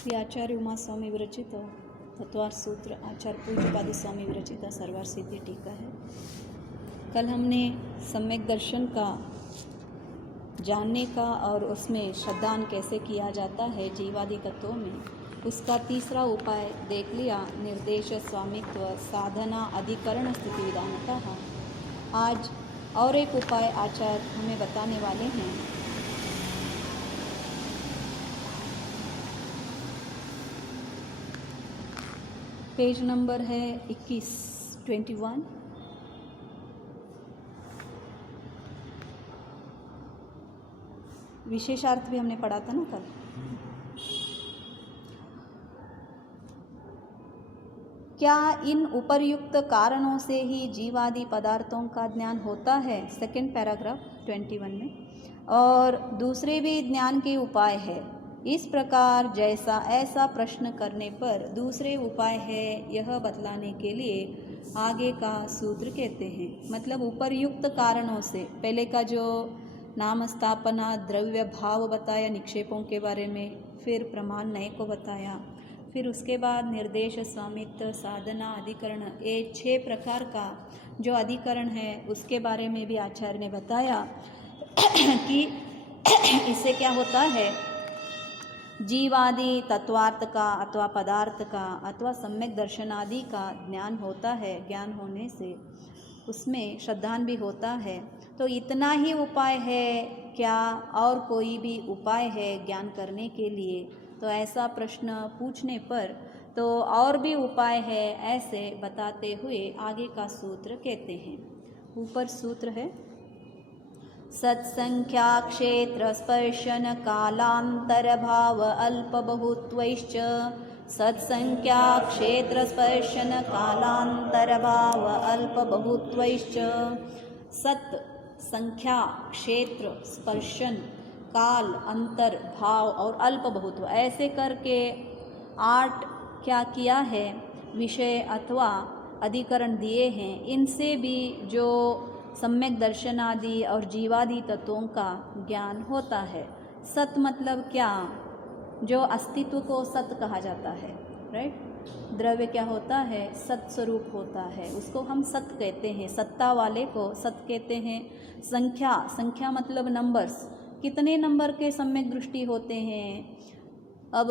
श्री आचार्य उमा स्वामी विरचित तत्वार्थ सूत्र आचार्य पूज्यपाद स्वामी विरचित सर्वार्थ सिद्धि टीका है। कल हमने सम्यक दर्शन का जानने का और उसमें श्रद्धान कैसे किया जाता है जीवादि तत्वों में, उसका तीसरा उपाय देख लिया, निर्देश स्वामित्व साधना अधिकरण स्थिति विधान का। आज और एक उपाय आचार्य हमें बताने वाले हैं। पेज नंबर है 21। विशेषार्थ भी हमने पढ़ा था ना कल। क्या इन उपर्युक्त कारणों से ही जीवादि पदार्थों का ज्ञान होता है? सेकंड पैराग्राफ 21 में। और दूसरे भी ज्ञान के उपाय है। इस प्रकार जैसा ऐसा प्रश्न करने पर दूसरे उपाय है, यह बतलाने के लिए आगे का सूत्र कहते हैं। मतलब उपर्युक्त कारणों से, पहले का जो नाम स्थापना द्रव्य भाव बताया निक्षेपों के बारे में, फिर प्रमाण नए को बताया, फिर उसके बाद निर्देश स्वामित्व साधना अधिकरण, ये 6 प्रकार का जो अधिकरण है उसके बारे में भी आचार्य ने बताया कि इससे क्या होता है, जीवादि तत्वार्थ का अथवा पदार्थ का अथवा सम्यक दर्शन आदि का ज्ञान होता है। ज्ञान होने से उसमें श्रद्धान भी होता है। तो इतना ही उपाय है क्या और कोई भी उपाय है ज्ञान करने के लिए? तो ऐसा प्रश्न पूछने पर तो और भी उपाय है, ऐसे बताते हुए आगे का सूत्र कहते हैं। ऊपर सूत्र है, सत्संख्या क्षेत्र स्पर्शन कालांतर भाव अल्प बहुत्वैश्च। सत्संख्या क्षेत्र स्पर्शन कालांतर भाव अल्प बहुत्वैश्च। सत संख्या क्षेत्र स्पर्शन काल अंतर भाव और अल्प बहुत्व, ऐसे करके 8 क्या किया है विषय अथवा अधिकरण दिए हैं। इनसे भी जो सम्यक दर्शन आदि और जीवादि तत्वों का ज्ञान होता है। सत मतलब क्या? जो अस्तित्व को सत कहा जाता है, राइट। द्रव्य क्या होता है? सत स्वरूप होता है, उसको हम सत कहते हैं, सत्ता वाले को सत कहते हैं। संख्या, संख्या मतलब नंबर्स, कितने नंबर के सम्यक दृष्टि होते हैं। अब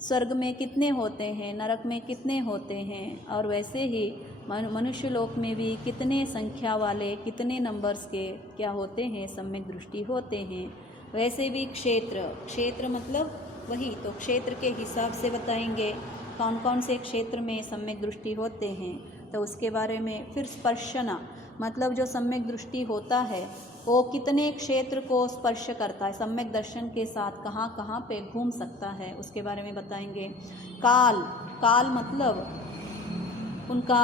स्वर्ग में कितने होते हैं, नरक में कितने होते हैं, और वैसे ही मनुष्य लोक में भी कितने संख्या वाले, कितने नंबर्स के क्या होते हैं, सम्यक दृष्टि होते हैं। वैसे भी क्षेत्र, क्षेत्र मतलब वही तो क्षेत्र के हिसाब से बताएंगे कौन कौन से क्षेत्र में सम्यक दृष्टि होते हैं, तो उसके बारे में। फिर स्पर्शना मतलब जो सम्यक दृष्टि होता है वो कितने क्षेत्र को स्पर्श करता है, सम्यक दर्शन के साथ कहाँ कहाँ पे घूम सकता है, उसके बारे में बताएंगे। काल, काल मतलब उनका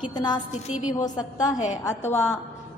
कितना स्थिति भी हो सकता है अथवा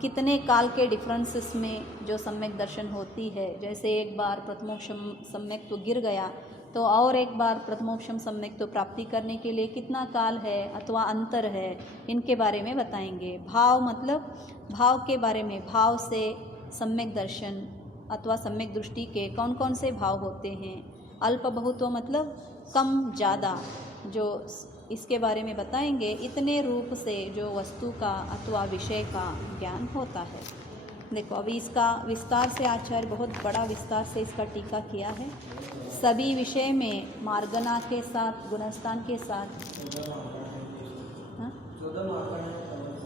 कितने काल के डिफरेंसेस में जो सम्यक दर्शन होती है। जैसे एक बार प्रथमोक्षम सम्यक तो गिर गया, तो और एक बार प्रथमोक्षम सम्यक तो प्राप्ति करने के लिए कितना काल है अथवा अंतर है, इनके बारे में बताएंगे। भाव मतलब भाव के बारे में, भाव से सम्यक दर्शन अथवा सम्यक दृष्टि के कौन कौन से भाव होते हैं। अल्प बहुत्व मतलब कम ज़्यादा, जो इसके बारे में बताएंगे। इतने रूप से जो वस्तु का अथवा विषय का ज्ञान होता है। देखो अभी इसका विस्तार से आचार्य बहुत बड़ा विस्तार से इसका टीका किया है। सभी विषय में मार्गना के साथ गुणस्थान के साथ,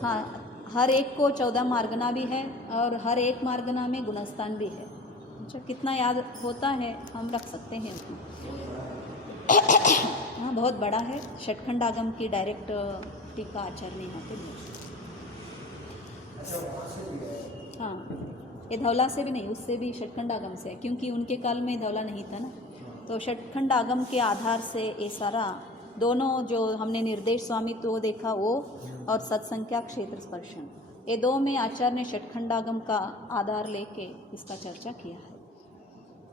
हाँ हर एक को 14 मार्गना भी है और हर एक मार्गना में गुणस्थान भी है। अच्छा, कितना याद होता है हम रख सकते हैं इसमें। हाँ बहुत बड़ा है। षटखंड आगम की डायरेक्ट टीका आचार्य ने यहाँ पे दी। हाँ ये धौला से भी नहीं, उससे भी षटखंड आगम से है, क्योंकि उनके काल में धौला नहीं था ना। तो षटखंड आगम के आधार से ये सारा दोनों जो हमने निर्देश स्वामित्व वो देखा वो, और सत्संख्या क्षेत्र स्पर्शन, ये 2 में आचार्य ने षटखंड आगम का आधार लेके इसका चर्चा किया है।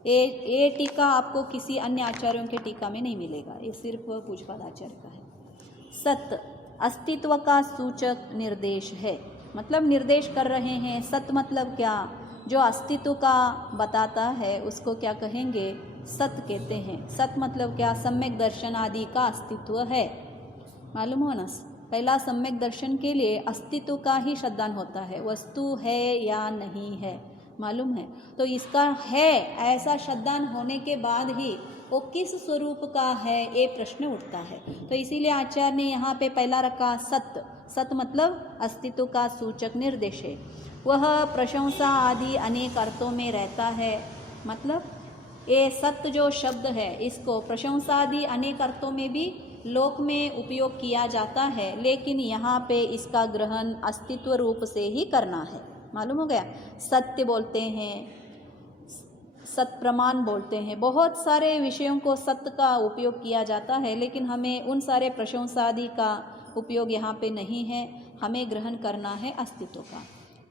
ये टीका आपको किसी अन्य आचार्यों के टीका में नहीं मिलेगा, ये सिर्फ पूज्यपाद आचार्य का है। सत अस्तित्व का सूचक निर्देश है, मतलब निर्देश कर रहे हैं। सत मतलब क्या? जो अस्तित्व का बताता है उसको क्या कहेंगे? सत कहते हैं। सत मतलब क्या? सम्यक दर्शन आदि का अस्तित्व है। मालूम हो ना? पहला सम्यक दर्शन के लिए अस्तित्व का ही श्रद्धान होता है, वस्तु है या नहीं है, मालूम है। तो इसका है ऐसा श्रद्धान होने के बाद ही वो किस स्वरूप का है ये प्रश्न उठता है। तो इसीलिए आचार्य ने यहाँ पे पहला रखा सत। सत मतलब अस्तित्व का सूचक निर्देश है। वह प्रशंसा आदि अनेक अर्थों में रहता है। मतलब ये सत्य जो शब्द है इसको प्रशंसा आदि अनेक अर्थों में भी लोक में उपयोग किया जाता है, लेकिन यहाँ पे इसका ग्रहण अस्तित्व रूप से ही करना है। मालूम हो गया? सत्य बोलते हैं, सत प्रमाण बोलते हैं, बहुत सारे विषयों को सत्य का उपयोग किया जाता है, लेकिन हमें उन सारे प्रशंसा आदि का उपयोग यहाँ पे नहीं है। हमें ग्रहण करना है अस्तित्व का।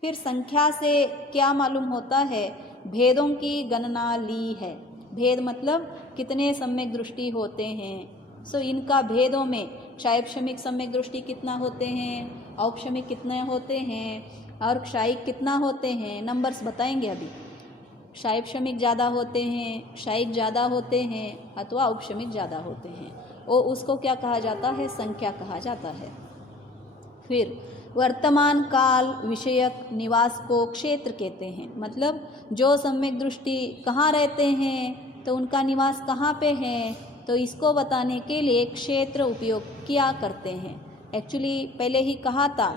फिर संख्या से क्या मालूम होता है? भेदों की गणना ली है। भेद मतलब कितने सम्यक दृष्टि होते हैं। सो इनका भेदों में क्षायक्षमिक सम्यक दृष्टि कितना होते हैं, औपशमिक कितने होते हैं और क्षायिक कितना होते हैं, नंबर्स बताएंगे अभी। क्षायक्षमिक ज़्यादा होते हैं, क्षायिक ज़्यादा होते हैं अथवा औपशमिक ज़्यादा होते हैं, वो उसको क्या कहा जाता है? संख्या कहा जाता है। फिर वर्तमान काल विषयक निवास को क्षेत्र कहते हैं। मतलब जो सम्यक दृष्टि कहाँ रहते हैं तो उनका निवास कहाँ पे है, तो इसको बताने के लिए क्षेत्र उपयोग किया करते हैं। एक्चुअली पहले ही कहा था,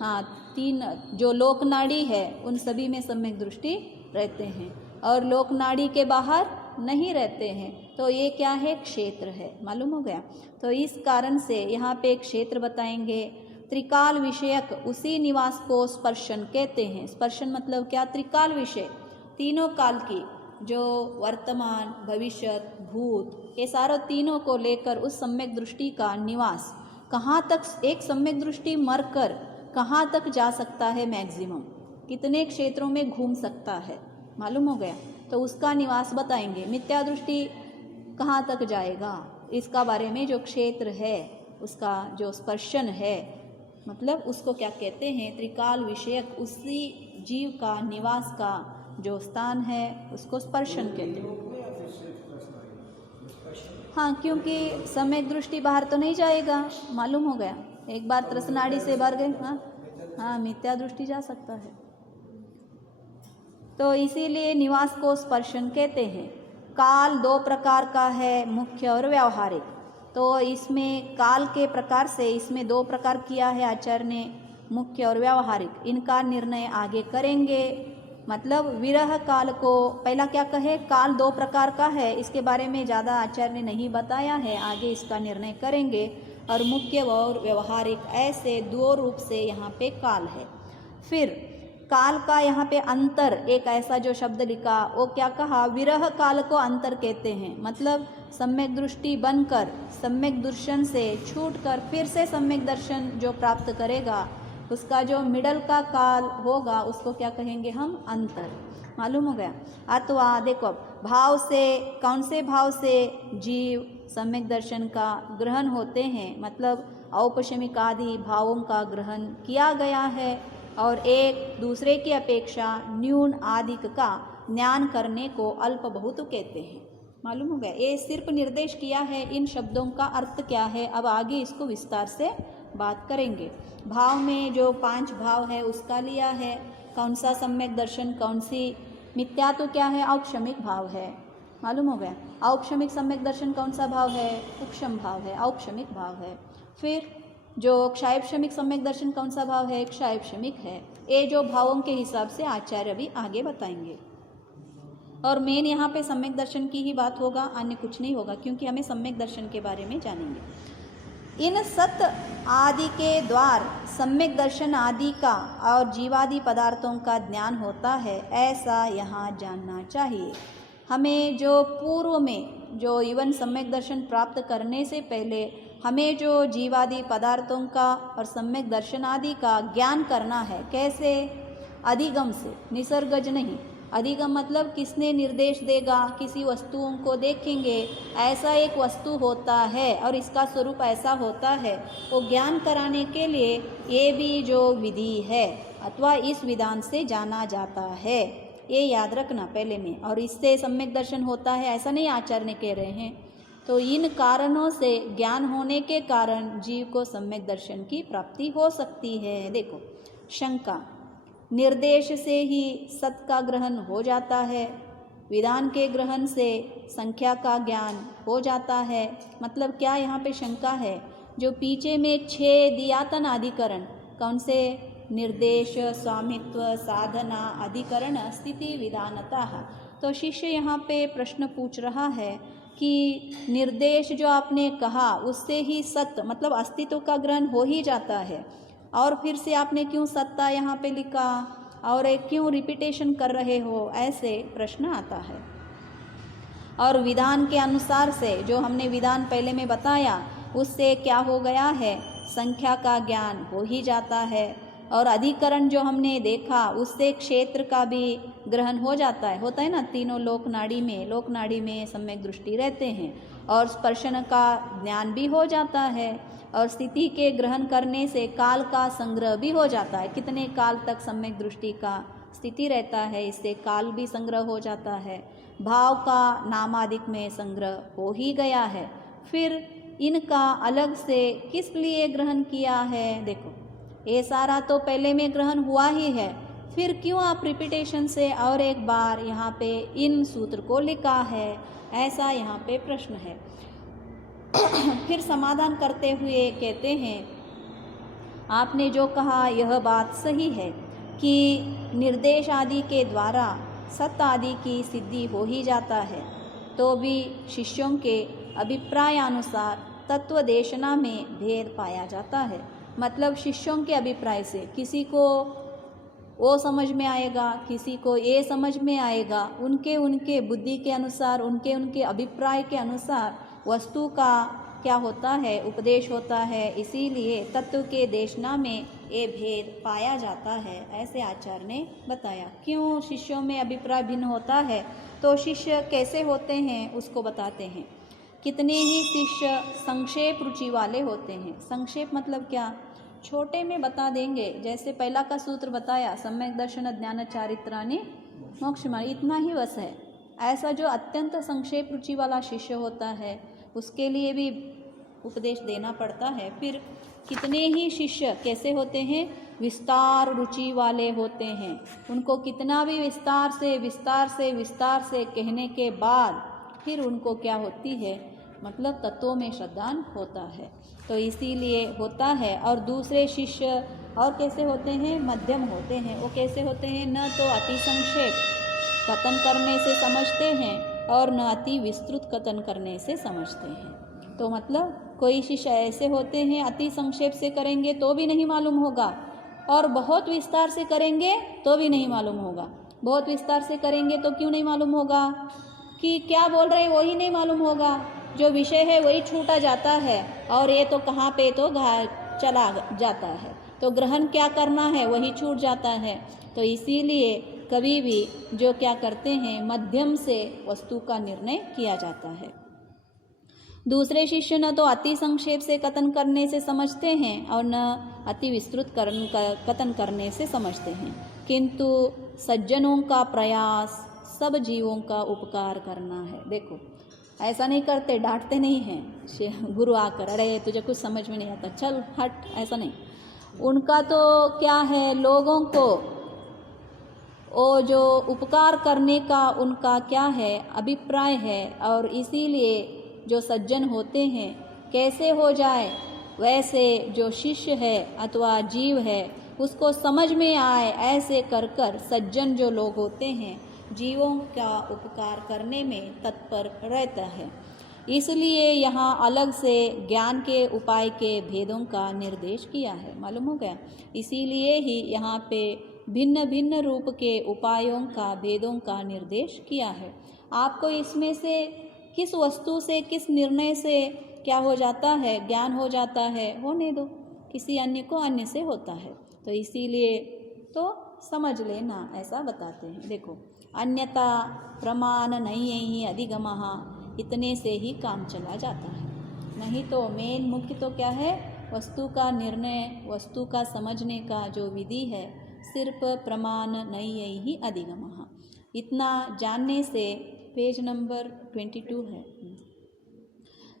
हाँ, 3 जो लोकनाड़ी है उन सभी में सम्यक दृष्टि रहते हैं और लोकनाड़ी के बाहर नहीं रहते हैं, तो ये क्या है? क्षेत्र है। मालूम हो गया? तो इस कारण से यहाँ पे क्षेत्र बताएंगे। त्रिकाल विषयक उसी निवास को स्पर्शन कहते हैं। स्पर्शन मतलब क्या? त्रिकाल विषय, तीनों काल की, जो वर्तमान, भविष्य, भूत, ये सारों तीनों को लेकर उस सम्यक दृष्टि का निवास, कहाँ तक एक सम्यक दृष्टि मरकर कहाँ तक जा सकता है, मैक्सिमम कितने क्षेत्रों में घूम सकता है। मालूम हो गया? तो उसका निवास बताएंगे। मिथ्या दृष्टि कहाँ तक जाएगा, इसका बारे में जो क्षेत्र है उसका जो स्पर्शन है, मतलब उसको क्या कहते हैं? त्रिकाल विषयक उसी जीव का निवास का जो स्थान है उसको स्पर्शन कहते हैं। हाँ, क्योंकि सम्यक दृष्टि बाहर तो नहीं जाएगा। मालूम हो गया? एक बार त्रसनाड़ी से भर गए, हाँ, मिथ्या दृष्टि जा सकता है। तो इसीलिए निवास को स्पर्शन कहते हैं। काल 2 प्रकार का है, मुख्य और व्यावहारिक। तो इसमें काल के प्रकार से इसमें 2 प्रकार किया है आचार्य ने, मुख्य और व्यावहारिक। इनका निर्णय आगे करेंगे। मतलब विरह काल को पहला क्या कहे? काल 2 प्रकार का है, इसके बारे में ज़्यादा आचार्य ने नहीं बताया है, आगे इसका निर्णय करेंगे। और मुख्य और व्यवहारिक ऐसे 2 रूप से यहाँ पे काल है। फिर काल का यहाँ पे अंतर, एक ऐसा जो शब्द लिखा, वो क्या कहा? विरह काल को अंतर कहते हैं। मतलब सम्यक दृष्टि बनकर सम्यक दर्शन से छूटकर फिर से सम्यक दर्शन जो प्राप्त करेगा, उसका जो मिडल का काल होगा उसको क्या कहेंगे हम? अंतर। मालूम हो गया? अथवा देखो, भाव से, कौन से भाव से जीव सम्यक दर्शन का ग्रहण होते हैं? मतलब औपशमिक आदि भावों का ग्रहण किया गया है और एक दूसरे की अपेक्षा न्यून आदिक का ज्ञान करने को अल्प बहुत कहते हैं। मालूम हो गया? ये सिर्फ निर्देश किया है, इन शब्दों का अर्थ क्या है अब आगे इसको विस्तार से बात करेंगे। भाव में जो 5 भाव है उसका लिया है, कौन सा सम्यक दर्शन, कौन सी मिथ्या तो क्या है? औपशमिक भाव है। मालूम हो गया? औपशमिक सम्यक दर्शन कौन सा भाव है? उपशम भाव है, औपशमिक भाव है। फिर जो क्षायक्षमिक सम्यक दर्शन कौन सा भाव है? क्षायक्षमिक है। ये जो भावों के हिसाब से आचार्य अभी आगे बताएंगे। और मेन यहाँ पे सम्यक दर्शन की ही बात होगा, अन्य कुछ नहीं होगा, क्योंकि हमें सम्यक दर्शन के बारे में जानेंगे। इन सत आदि के द्वार सम्यक दर्शन आदि का और जीवादि पदार्थों का ज्ञान होता है, ऐसा यहाँ जानना चाहिए। हमें जो पूर्व में जो इवन सम्यक दर्शन प्राप्त करने से पहले हमें जो जीवादि पदार्थों का और सम्यक दर्शन आदि का ज्ञान करना है। कैसे? अधिगम से, निसर्गज नहीं। अधिगम मतलब किसने निर्देश देगा, किसी वस्तुओं को देखेंगे, ऐसा एक वस्तु होता है और इसका स्वरूप ऐसा होता है, वो ज्ञान कराने के लिए ये भी जो विधि है अथवा इस विधान से जाना जाता है। ये याद रखना पहले में। और इससे सम्यक दर्शन होता है ऐसा नहीं आचार्य कह रहे हैं। तो इन कारणों से ज्ञान होने के कारण जीव को सम्यक दर्शन की प्राप्ति हो सकती है। देखो, शंका, निर्देश से ही सत का ग्रहण हो जाता है, विधान के ग्रहण से संख्या का ज्ञान हो जाता है। मतलब क्या यहाँ पे शंका है? जो पीछे में 6 दिया था ना अधिकरण, कौन से? निर्देश, स्वामित्व, साधना, अधिकरण, स्थिति, विधानता। तो शिष्य यहाँ पे प्रश्न पूछ रहा है कि निर्देश जो आपने कहा उससे ही सत्य मतलब अस्तित्व का ग्रहण हो ही जाता है, और फिर से आपने क्यों सत्ता यहाँ पे लिखा और एक क्यों रिपीटेशन कर रहे हो, ऐसे प्रश्न आता है। और विधान के अनुसार से जो हमने विधान पहले में बताया उससे क्या हो गया है? संख्या का ज्ञान हो ही जाता है। और अधिकरण जो हमने देखा उससे क्षेत्र का भी ग्रहण हो जाता है, होता है ना। तीनों लोक नाड़ी में सम्यक दृष्टि रहते हैं, और स्पर्शन का ज्ञान भी हो जाता है। और स्थिति के ग्रहण करने से काल का संग्रह भी हो जाता है, कितने काल तक सम्यक दृष्टि का स्थिति रहता है, इससे काल भी संग्रह हो जाता है। भाव का नामादिक में संग्रह हो ही गया है। फिर इनका अलग से किस लिए ग्रहण किया है? देखो, ये सारा तो पहले में ग्रहण हुआ ही है, फिर क्यों आप रिपीटेशन से और एक बार यहाँ पे इन सूत्र को लिखा है, ऐसा यहाँ पे प्रश्न है। फिर समाधान करते हुए कहते हैं, आपने जो कहा यह बात सही है कि निर्देश आदि के द्वारा सत आदि की सिद्धि हो ही जाता है, तो भी शिष्यों के अभिप्राय अनुसार तत्वदेशना में भेद पाया जाता है। मतलब शिष्यों के अभिप्राय से किसी को वो समझ में आएगा, किसी को ये समझ में आएगा, उनके बुद्धि के अनुसार, उनके अभिप्राय के अनुसार वस्तु का क्या होता है? उपदेश होता है। इसीलिए तत्व के देशना में ये भेद पाया जाता है, ऐसे आचार्य ने बताया। क्यों शिष्यों में अभिप्राय भिन्न होता है? तो शिष्य कैसे होते हैं उसको बताते हैं। कितने ही शिष्य संक्षेप रुचि वाले होते हैं। संक्षेप मतलब क्या? छोटे में बता देंगे। जैसे पहला का सूत्र बताया, सम्यक दर्शन ज्ञान चारित्राणि मोक्षमार्ग, इतना ही बस है। ऐसा जो अत्यंत संक्षेप रुचि वाला शिष्य होता है उसके लिए भी उपदेश देना पड़ता है। फिर कितने ही शिष्य कैसे होते हैं? विस्तार रुचि वाले होते हैं। उनको कितना भी विस्तार से कहने के बाद फिर उनको क्या होती है? मतलब तत्वों में श्रद्धान होता है, तो इसीलिए होता है। और दूसरे शिष्य और कैसे होते हैं? मध्यम होते हैं। वो कैसे होते हैं? न तो अति संक्षेप कथन करने से समझते हैं और न अति विस्तृत कथन करने से समझते हैं। तो मतलब कोई शिष्य ऐसे होते हैं अति संक्षेप से करेंगे तो भी नहीं मालूम होगा, और बहुत विस्तार से करेंगे तो भी नहीं मालूम होगा। बहुत विस्तार से करेंगे तो क्यों नहीं मालूम होगा? कि क्या बोल रहे हैं वही नहीं मालूम होगा, जो विषय है वही छूटा जाता है, और ये तो कहाँ पे तो चला जाता है, तो ग्रहण क्या करना है वही छूट जाता है। तो इसीलिए कभी भी जो क्या करते हैं, मध्यम से वस्तु का निर्णय किया जाता है। दूसरे शिष्य न तो अति संक्षेप से कथन करने से समझते हैं और न अति विस्तृत कथन करने से समझते हैं, किंतु सज्जनों का प्रयास सब जीवों का उपकार करना है। देखो, ऐसा नहीं करते, डांटते नहीं हैं गुरु आकर, अरे तुझे कुछ समझ में नहीं आता, चल हट, ऐसा नहीं। उनका तो क्या है, लोगों को वो जो उपकार करने का उनका क्या है, अभिप्राय है। और इसीलिए जो सज्जन होते हैं कैसे हो जाए, वैसे जो शिष्य है अथवा जीव है उसको समझ में आए, ऐसे कर कर सज्जन जो लोग होते हैं जीवों का उपकार करने में तत्पर रहता है। इसलिए यहाँ अलग से ज्ञान के उपाय के भेदों का निर्देश किया है, मालूम हो गया। इसीलिए ही यहाँ पे भिन्न भिन्न रूप के उपायों का भेदों का निर्देश किया है। आपको इसमें से किस वस्तु से किस निर्णय से क्या हो जाता है, ज्ञान हो जाता है, होने दो, किसी अन्य को अन्य से होता है, तो इसीलिए तो समझ लेना, ऐसा बताते हैं। देखो, अन्यथा प्रमाण नहीं ही अधिगमः, इतने से ही काम चला जाता है। नहीं तो मेन मुख्य तो क्या है, वस्तु का निर्णय, वस्तु का समझने का जो विधि है, सिर्फ प्रमाण नहीं ही अधिगमः। इतना जानने से, पेज नंबर 22 है,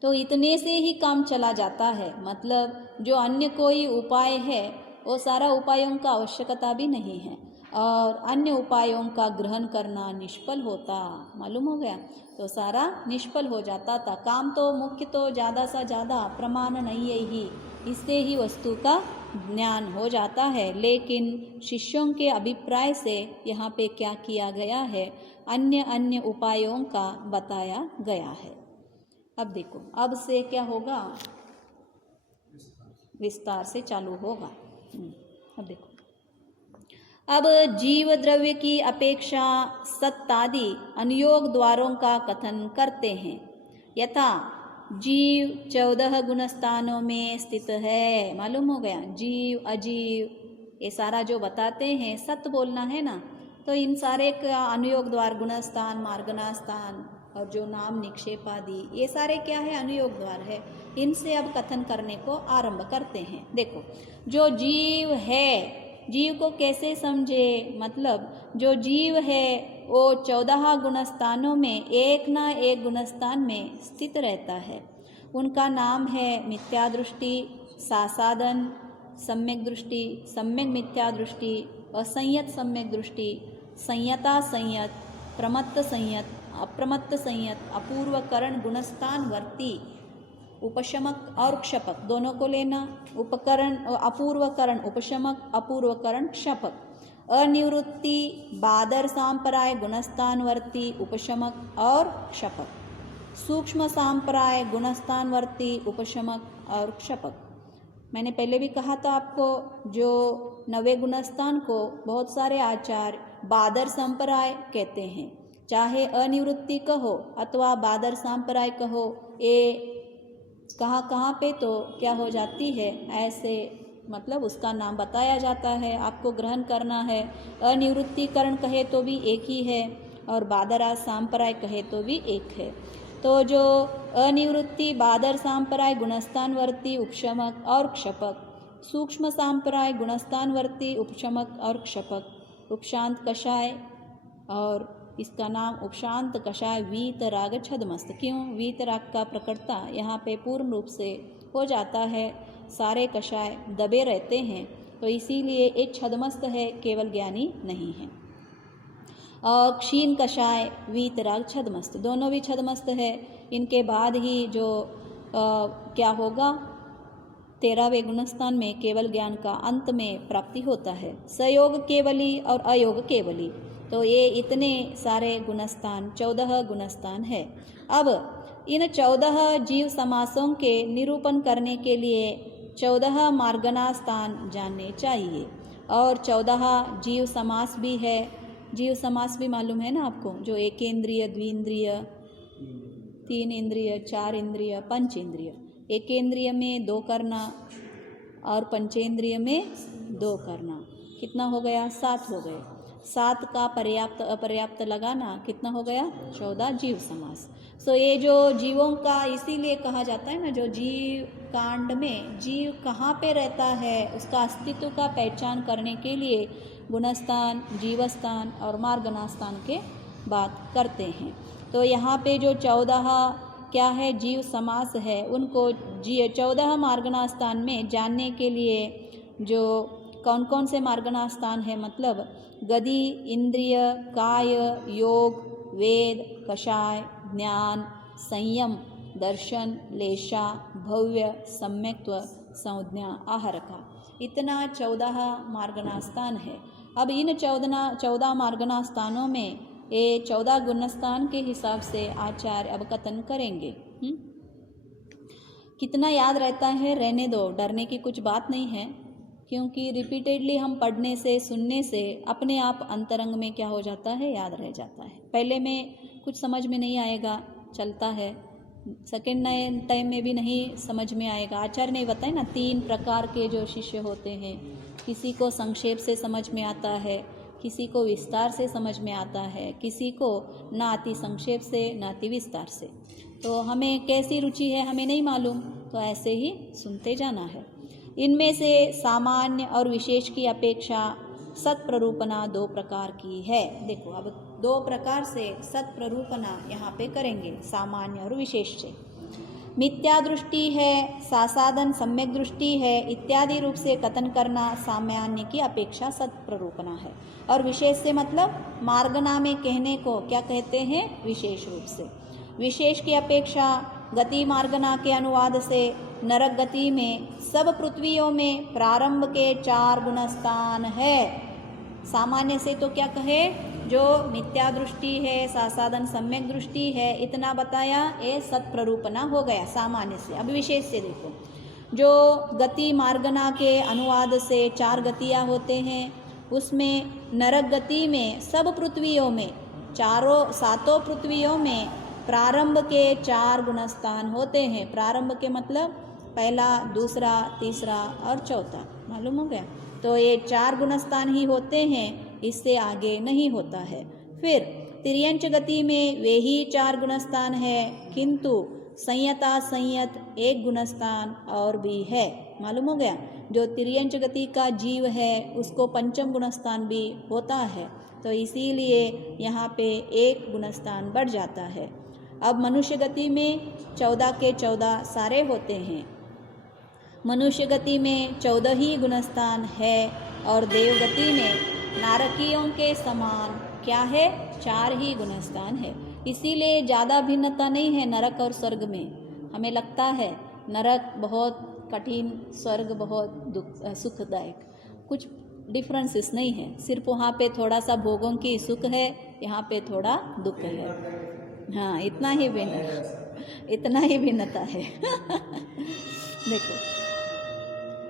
तो इतने से ही काम चला जाता है। मतलब जो अन्य कोई उपाय है वो सारा उपायों का आवश्यकता भी नहीं है और अन्य उपायों का ग्रहण करना निष्फल होता, मालूम हो गया, तो सारा निष्फल हो जाता था। काम तो मुख्य तो ज़्यादा से ज़्यादा प्रमाण नहीं है ही, इससे ही वस्तु का ज्ञान हो जाता है। लेकिन शिष्यों के अभिप्राय से यहाँ पे क्या किया गया है, अन्य उपायों का बताया गया है। अब देखो, अब से क्या होगा, विस्तार से चालू होगा। अब देखो, अब जीव द्रव्य की अपेक्षा सत्तादि अनुयोग द्वारों का कथन करते हैं। यथा जीव 14 गुणस्थानों में स्थित है, मालूम हो गया, जीव अजीव ये सारा जो बताते हैं, सत्य बोलना है ना, तो इन सारे का अनुयोग द्वार, गुणस्थान, मार्गनास्थान और जो नाम निक्षेप आदि, ये सारे क्या है, अनुयोग द्वार है। इनसे अब कथन करने को आरंभ करते हैं। देखो, जो जीव है, जीव को कैसे समझे, मतलब जो जीव है वो 14 गुणस्थानों में एक ना एक गुणस्थान में स्थित रहता है। उनका नाम है मिथ्या दृष्टि, सासादन, सम्यक दृष्टि, सम्यक मिथ्या दृष्टि, असंयत सम्यक दृष्टि, संयता संयत, प्रमत्त संयत, अप्रमत्त संयत, अपूर्वकरण गुणस्थान वर्ती, उपशमक और क्षपक दोनों को लेना, उपकरण अपूर्वकरण उपशमक, अपूर्वकरण क्षपक, अनिवृत्ति बादर सांप्राय गुणस्थानवर्ती उपशमक और क्षपक, सूक्ष्म सांप्राय गुणस्थानवर्ती उपशमक और क्षपक। मैंने पहले भी कहा था आपको, जो 9 गुणस्थान को बहुत सारे आचार्य बादर संप्राय कहते हैं। चाहे अनिवृत्ति कहो अथवा बादर सांप्राय कहो, ये कहाँ पे तो क्या हो जाती है, ऐसे मतलब उसका नाम बताया जाता है, आपको ग्रहण करना है। अनिवृत्तिकरण कहे तो भी एक ही है और बादरा सांप्राय कहे तो भी एक है। तो जो अनिवृत्ति बादर सांप्राय गुणस्थानवर्ती उपशमक और क्षपक, सूक्ष्म सांप्राय गुणस्थानवर्ती उपशमक और क्षपक, उपशांत कषाय, और इसका नाम उपशांत कषाय वीतराग छदमस्त। क्यों, वीतराग का प्रकटता यहाँ पे पूर्ण रूप से हो जाता है, सारे कषाय दबे रहते हैं, तो इसीलिए एक छदमस्त है, केवल ज्ञानी नहीं है। और क्षीण कषाय वीतराग छदमस्त, दोनों भी छदमस्त है। इनके बाद ही जो क्या होगा, 13वें गुणस्थान में केवल ज्ञान का अंत में प्राप्ति होता है। सयोग केवली और अयोग केवली, तो ये इतने सारे गुणस्थान 14 गुणस्थान है। अब इन 14 जीव समासों के निरूपण करने के लिए 14 मार्गनास्थान जानने चाहिए। और 14 जीव समास भी है। जीव समास भी मालूम है ना आपको, जो एकेंद्रिय, द्विंद्रिय, 3 इंद्रिय, 4 इंद्रिय, 5 इंद्रिय। एकेंद्रिय में 2 करना और पंचेंद्रिय में 2 करना, कितना हो गया, 7 हो गए। 7 का पर्याप्त अपर्याप्त लगाना, कितना हो गया, 14 जीव समास। सो ये जो जीवों का इसीलिए कहा जाता है ना, जो जीव कांड में जीव कहाँ पे रहता है, उसका अस्तित्व का पहचान करने के लिए गुणस्थान, जीवस्थान और मार्गनास्थान के बात करते हैं। तो यहाँ पे जो 14 क्या है, जीव समास है, उनको 14 मार्गनास्थान में जानने के लिए जो कौन कौन से मार्गनास्थान है, मतलब गति, इंद्रिय, काय, योग, वेद, कषाय, ज्ञान, संयम, दर्शन, लेशा, भव्य, सम्यक्त्व, संज्ञा, आहार का, इतना 14 मार्गनास्थान है। अब इन 14 मार्गनास्थानों में ये 14 गुणस्थान के हिसाब से आचार्य अब कथन करेंगे। कितना याद रहता है, रहने दो, डरने की कुछ बात नहीं है, क्योंकि रिपीटेडली हम पढ़ने से, सुनने से अपने आप अंतरंग में क्या हो जाता है, याद रह जाता है। पहले में कुछ समझ में नहीं आएगा, चलता है, सेकेंड टाइम में भी नहीं समझ में आएगा। आचार्य ने बताया ना, 3 प्रकार के जो शिष्य होते हैं, किसी को संक्षेप से समझ में आता है, किसी को विस्तार से समझ में आता है, किसी को ना अति संक्षेप से ना अति विस्तार से। तो हमें कैसी रुचि है हमें नहीं मालूम, तो ऐसे ही सुनते जाना है। इनमें से सामान्य और विशेष की अपेक्षा सत्प्ररूपणा 2 प्रकार की है। देखो अब दो प्रकार से सत्प्ररूपणा यहाँ पे करेंगे, सामान्य और विशेष से। मिथ्या दृष्टि है, सासाधन सम्यक दृष्टि है इत्यादि रूप से कथन करना सामान्य की अपेक्षा सत्प्ररूपणा है। और विशेष से मतलब मार्गना में कहने को क्या कहते हैं, विशेष रूप से। विशेष की अपेक्षा गति मार्गना के अनुवाद से नरक गति में सब पृथ्वियों में प्रारंभ के 4 गुणस्थान है। सामान्य से तो क्या कहे, जो मिथ्या दृष्टि है, सासाधन सम्यक दृष्टि है, इतना बताया, ये सत्प्ररूपणा हो गया सामान्य से। अब विशेष से देखो, जो गति मार्गना के अनुवाद से 4 गतियाँ होते हैं, उसमें नरक गति में सब पृथ्वियों में, 7 पृथ्वियों में प्रारंभ के 4 गुणस्थान होते हैं। प्रारंभ के मतलब पहला, दूसरा, तीसरा और चौथा, मालूम हो गया। तो ये 4 गुणस्थान ही होते हैं, इससे आगे नहीं होता है। फिर तिर्यंच गति में वे ही 4 गुणस्थान है, किंतु संयता संयत 1 गुणस्थान और भी है, मालूम हो गया। जो तिर्यंच गति का जीव है उसको पंचम गुणस्थान भी होता है, तो इसीलिए यहाँ पे 1 गुणस्थान बढ़ जाता है। अब मनुष्य गति में 14 के 14 सारे होते हैं। मनुष्य गति में 14 ही गुणस्थान है और देव गति में नारकियों के समान क्या है, 4 ही गुणस्थान है। इसीलिए ज़्यादा भिन्नता नहीं है नरक और स्वर्ग में। हमें लगता है नरक बहुत कठिन, स्वर्ग बहुत सुखदायक, कुछ डिफरेंसेस नहीं है। सिर्फ वहाँ पे थोड़ा सा भोगों की सुख है, यहाँ पे थोड़ा दुख है। हाँ, इतना ही भिन्नता है। देखो,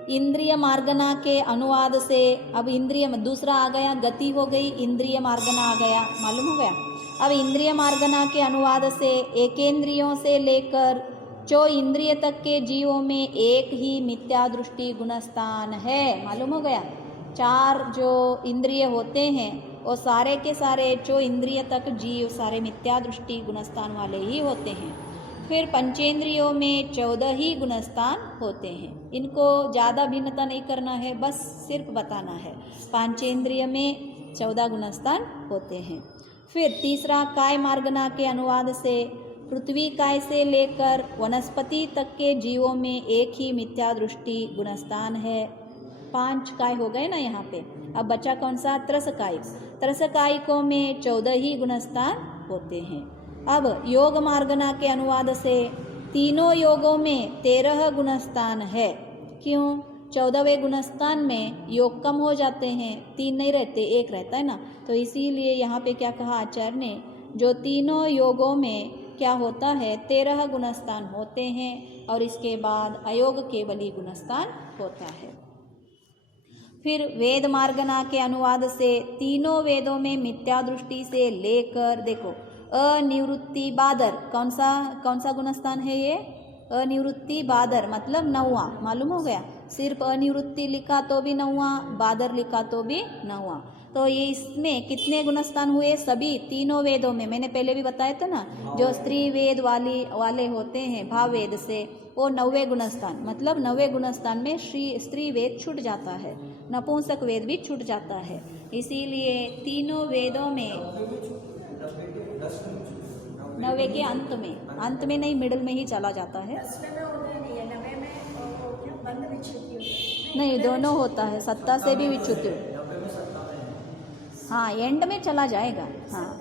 इंद्रिय मार्गना के अनुवाद से, अब इंद्रिय दूसरा आ गया, गति हो गई, इंद्रिय मार्गना आ गया, मालूम हो गया। अब इंद्रिय मार्गना के अनुवाद से एकेंद्रियों से लेकर 4 इंद्रिय तक के जीवों में 1 ही मिथ्या दृष्टि गुणस्थान है, मालूम हो गया। 4 जो इंद्रिय होते हैं वो सारे के सारे 4 इंद्रिय तक जीव सारे मिथ्या दृष्टि गुणस्थान वाले ही होते हैं। फिर पंचेंद्रियों में 14 ही गुणस्थान होते हैं। इनको ज़्यादा भिन्नता नहीं करना है, बस सिर्फ बताना है। पांचेंद्रिय में 14 गुणस्थान होते हैं। फिर तीसरा काय मार्गना के अनुवाद से पृथ्वी काय से लेकर वनस्पति तक के जीवों में 1 ही मिथ्या दृष्टि गुणस्थान है। 5 काय हो गए ना यहाँ पे। अब बचा कौन सा, त्रसकाय। त्रसकायिकों में 14 ही गुणस्थान होते हैं। अब योग मार्गना के अनुवाद से तीनों योगों में 13 गुणस्थान है। क्यों, 14वें गुणस्थान में योग कम हो जाते हैं, 3 नहीं रहते, 1 रहता है ना। तो इसीलिए यहाँ पे क्या कहा आचार्य ने, जो तीनों योगों में क्या होता है, 13 गुणस्थान होते हैं और इसके बाद अयोग केवली गुणस्थान होता है। फिर वेद मार्गना के अनुवाद से तीनों वेदों में मिथ्या दृष्टि से लेकर, देखो, अनिवृत्ति बादर, कौन सा गुणस्थान है ये, अनिवृत्ति बादर मतलब 9वां, मालूम हो गया। सिर्फ अनिवृत्ति लिखा तो भी 9वां, बादर लिखा तो भी 9वां। तो ये इसमें कितने गुणस्थान हुए, सभी तीनों वेदों में। मैंने पहले भी बताया था ना, जो स्त्री वेद वाले होते हैं भाव वेद से, वो 9वें गुणस्थान, मतलब 9वें गुणस्थान में स्त्री वेद छूट जाता है, नपुंसक वेद भी छूट जाता है। इसीलिए तीनों वेदों में 9वें के अंत में नहीं, मिडिल में ही चला जाता है। नहीं, दोनों होता है, सत्ता से भी विच्युति। हाँ, एंड में चला जाएगा। हाँ,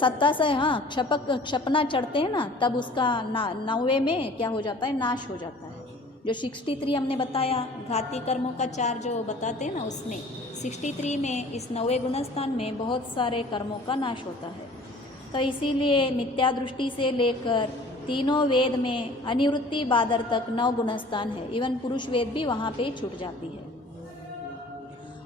सत्ता से, हाँ, क्षपना चढ़ते हैं ना, तब उसका 9वें में क्या हो जाता है, नाश हो जाता है। जो 63 हमने बताया, घाती कर्मों का 4 जो बताते हैं ना, उसमें 63 में इस 9वें गुणस्थान में बहुत सारे कर्मों का नाश होता है। तो इसीलिए मिथ्या दृष्टि से लेकर तीनों वेद में अनिवृत्ति बादर तक 9 गुणस्थान है। इवन पुरुष वेद भी वहाँ पे छूट जाती है।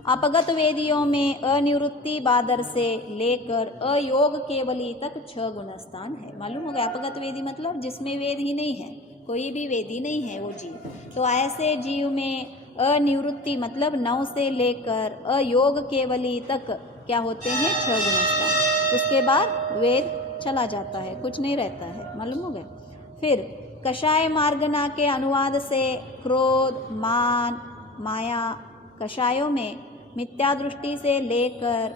अपगत वेदियों में अनिवृत्ति बादर से लेकर अयोग केवली तक 6 गुणस्थान है, मालूम होगा। अपगत वेदी मतलब जिसमें वेद ही नहीं है, कोई भी वेदी नहीं है वो जीव। तो ऐसे जीव में अनिवृत्ति मतलब 9 से लेकर अयोग केवली तक क्या होते हैं, 6 गुणस्थान। उसके बाद वेद चला जाता है, कुछ नहीं रहता है, मालूम हो गया। फिर कषाय मार्गना के अनुवाद से क्रोध, मान, माया, कषायों में मिथ्या दृष्टि से लेकर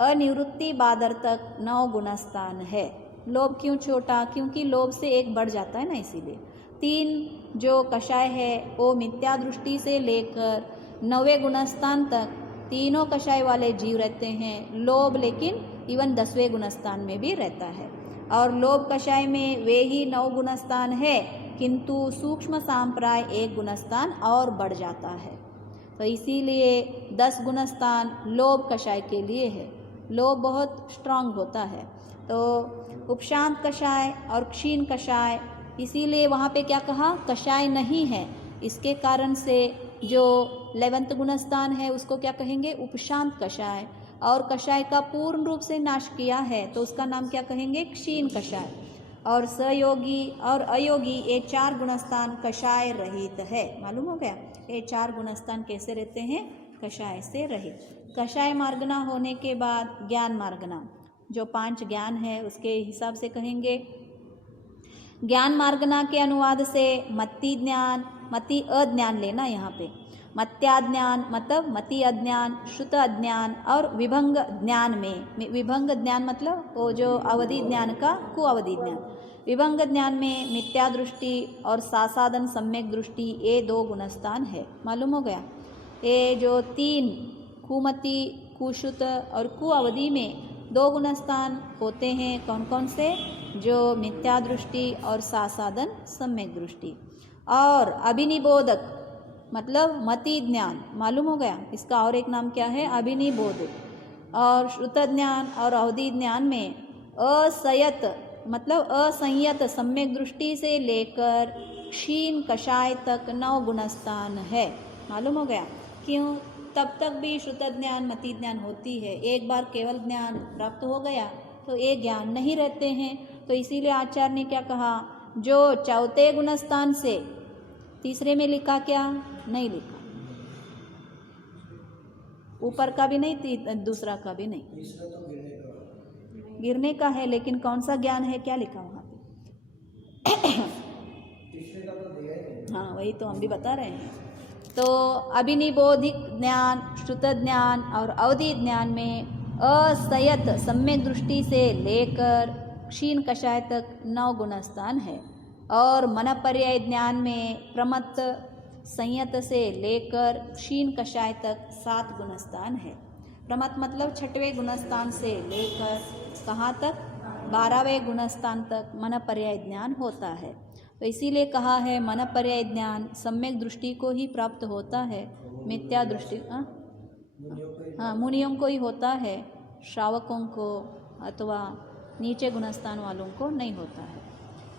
अनिवृत्ति बादर तक 9 गुणस्थान है। लोभ क्यों छोटा? क्योंकि लोभ से एक बढ़ जाता है ना, इसीलिए। 3 जो कषाय है वो मिथ्या दृष्टि से लेकर 9वें गुणस्थान तक तीनों कषाय वाले जीव रहते हैं। लोभ लेकिन इवन 10वें गुणस्थान में भी रहता है। और लोभ कषाय में वे ही 9 गुणस्थान है, किंतु सूक्ष्म सांप्राय 1 गुणस्थान और बढ़ जाता है। तो इसीलिए 10 गुणस्थान लोभ कषाय के लिए है। लोभ बहुत स्ट्रांग होता है। तो उपशांत कषाय और क्षीण कषाय, इसीलिए वहाँ पे क्या कहा? कषाय नहीं है। इसके कारण से जो 11वें गुणस्थान है उसको क्या कहेंगे? उपशांत कषाय। और कषाय का पूर्ण रूप से नाश किया है तो उसका नाम क्या कहेंगे? क्षीण कषाय। और सहयोगी और अयोगी ये 4 गुणस्थान कषाय रहित है। मालूम हो गया? ये 4 गुणस्थान कैसे रहते हैं? कषाय से रहित। कषाय मार्गना होने के बाद ज्ञान मार्गना, जो 5 ज्ञान है उसके हिसाब से कहेंगे। ज्ञान मार्गना के अनुवाद से मति ज्ञान, मति अज्ञान लेना यहाँ पे। मत्याज्ञान मतलब मति अज्ञान, श्रुत अज्ञान और विभंग ज्ञान में, विभंग ज्ञान मतलब वो जो अवधि ज्ञान का कुअवधि ज्ञान। विभंग ज्ञान में मिथ्या दृष्टि और सासाधन सम्यक दृष्टि ये 2 गुणस्थान है। मालूम हो गया? ये जो 3 कुमति, कुश्रुत और कुअवधि में 2 गुणस्थान होते हैं। कौन कौन से? जो मिथ्या दृष्टि और सासाधन सम्यक दृष्टि। और अभिनिबोधक मतलब मति ज्ञान। मालूम हो गया? इसका और एक नाम क्या है? अभिनिबोधक। और श्रुत ज्ञान और अवधि ज्ञान में असंयत मतलब असंयत सम्यक दृष्टि से लेकर क्षीण कषाय तक 9 गुणस्थान है। मालूम हो गया? क्यों? तब तक भी श्रुत ज्ञान मति ज्ञान होती है। एक बार केवल ज्ञान प्राप्त हो गया तो ये ज्ञान नहीं रहते हैं। तो इसीलिए आचार्य ने क्या कहा? जो 4थे गुणस्थान से, तीसरे में लिखा क्या? नहीं लिखा, ऊपर का भी नहीं, दूसरा का भी नहीं, गिरने का है। लेकिन कौन सा ज्ञान है, क्या लिखा वहाँ पे? हाँ, वही तो हम भी बता रहे हैं। तो अभिनिबोधिक ज्ञान, श्रुत ज्ञान और अवधि ज्ञान में असंयत सम्यक दृष्टि से लेकर क्षीण कषाय तक 9 गुणस्थान है। और मन पर्याय ज्ञान में प्रमत्त संयत से लेकर क्षीण कषाय तक 7 गुणस्थान है। प्रमत्त मतलब 6वें गुणस्थान से लेकर कहाँ तक? 12वें गुणस्थान तक मन पर्याय ज्ञान होता है। तो इसीलिए कहा है मन पर्याय ज्ञान सम्यक दृष्टि को ही प्राप्त होता है, मिथ्या दृष्टि हाँ मुनियों को ही होता है, श्रावकों को अथवा नीचे गुणस्थान वालों को नहीं होता है।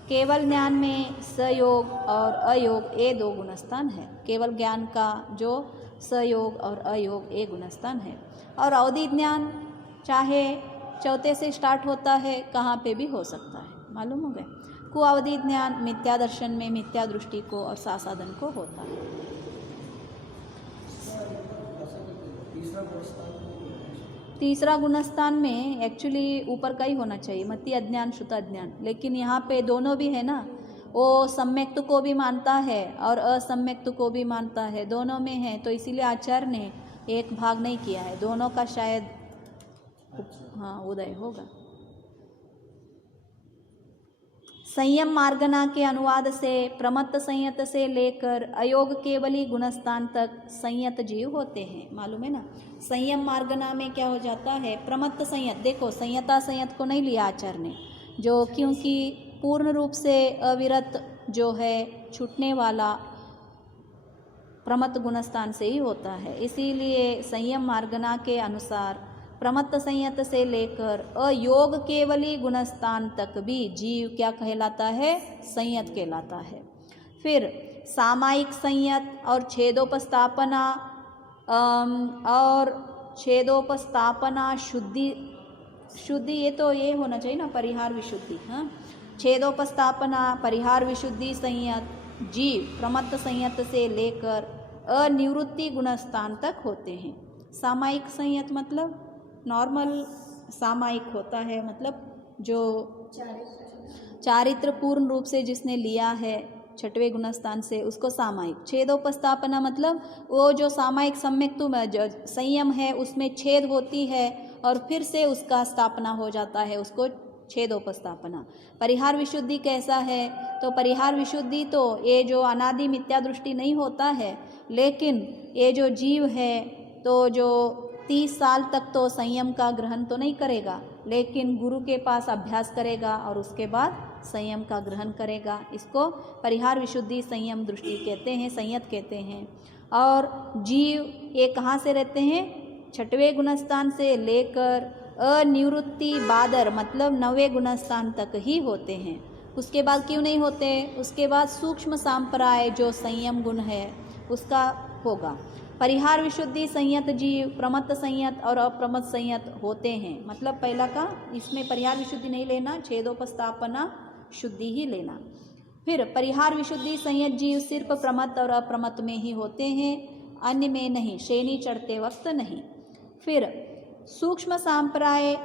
केवल ज्ञान में सयोग और अयोग ये 2 गुणस्थान है। केवल ज्ञान का जो सयोग और अयोग ये गुणस्थान है। और अवधि ज्ञान चाहे 4थे से स्टार्ट होता है, कहाँ पे भी हो सकता है। मालूम हो गया? कुअवधि ज्ञान मिथ्या दर्शन में मिथ्या दृष्टि को और सासाधन को होता है। तीसरा गुणस्थान में एक्चुअली ऊपर का ही होना चाहिए, मति अज्ञान श्रुत अज्ञान। लेकिन यहाँ पे दोनों भी है ना, वो सम्यक्त को भी मानता है और असम्यक्त को भी मानता है, दोनों में है। तो इसीलिए आचार्य ने एक भाग नहीं किया है, दोनों का शायद हाँ उदय होगा। संयम मार्गना के अनुवाद से प्रमत्त संयत से लेकर अयोग केवली गुणस्थान तक संयत जीव होते हैं। मालूम है ना? संयम मार्गना में क्या हो जाता है? प्रमत्त संयत। देखो संयता संयत को नहीं लिया आचार्य ने, जो क्योंकि पूर्ण रूप से अविरत जो है छूटने वाला प्रमत्त गुणस्थान से ही होता है। इसीलिए संयम मार्गना के अनुसार प्रमत्त संयत से लेकर अयोग केवली गुणस्थान तक भी जीव क्या कहलाता है? संयत कहलाता है। फिर सामायिक संयत और छेदोपस्थापना शुद्धि ये तो ये होना चाहिए ना, परिहार विशुद्धि। हाँ, छेदोपस्थापना परिहार विशुद्धि संयत जीव प्रमत्त संयत से लेकर अनिवृत्ति गुणस्थान तक होते हैं। सामायिक संयत मतलब नॉर्मल सामायिक होता है, मतलब जो चारित्र पूर्ण रूप से जिसने लिया है 6वें गुणस्थान से, उसको सामायिक। छेदोपस्थापना मतलब वो जो सामायिक सम्यक संयम है उसमें छेद होती है और फिर से उसका स्थापना हो जाता है, उसको छेदोपस्थापना। परिहार विशुद्धि कैसा है? तो परिहार विशुद्धि तो ये जो अनादि मिथ्या दृष्टि नहीं होता है, लेकिन ये जो जीव है तो जो 30 साल तक तो संयम का ग्रहण तो नहीं करेगा, लेकिन गुरु के पास अभ्यास करेगा और उसके बाद संयम का ग्रहण करेगा। इसको परिहार विशुद्धि संयम दृष्टि कहते हैं, संयत कहते हैं। और जीव ये कहाँ से रहते हैं? 6वें गुणस्थान से लेकर अनिवृत्ति बादर मतलब 9वें गुणस्थान तक ही होते हैं। उसके बाद क्यों नहीं होते? उसके बाद सूक्ष्म सांप्राय जो संयम गुण है उसका होगा। परिहार विशुद्धि संयत जीव प्रमत्त संयत और अप्रमत्त संयत होते हैं। मतलब पहला का इसमें परिहार विशुद्धि नहीं लेना, छेदोपस्थापना शुद्धि ही लेना। फिर परिहार विशुद्धि संयत जीव सिर्फ प्रमत्त और अप्रमत्त में ही होते हैं, अन्य में नहीं, श्रेणी चढ़ते वक्त नहीं। फिर सूक्ष्म सांप्राय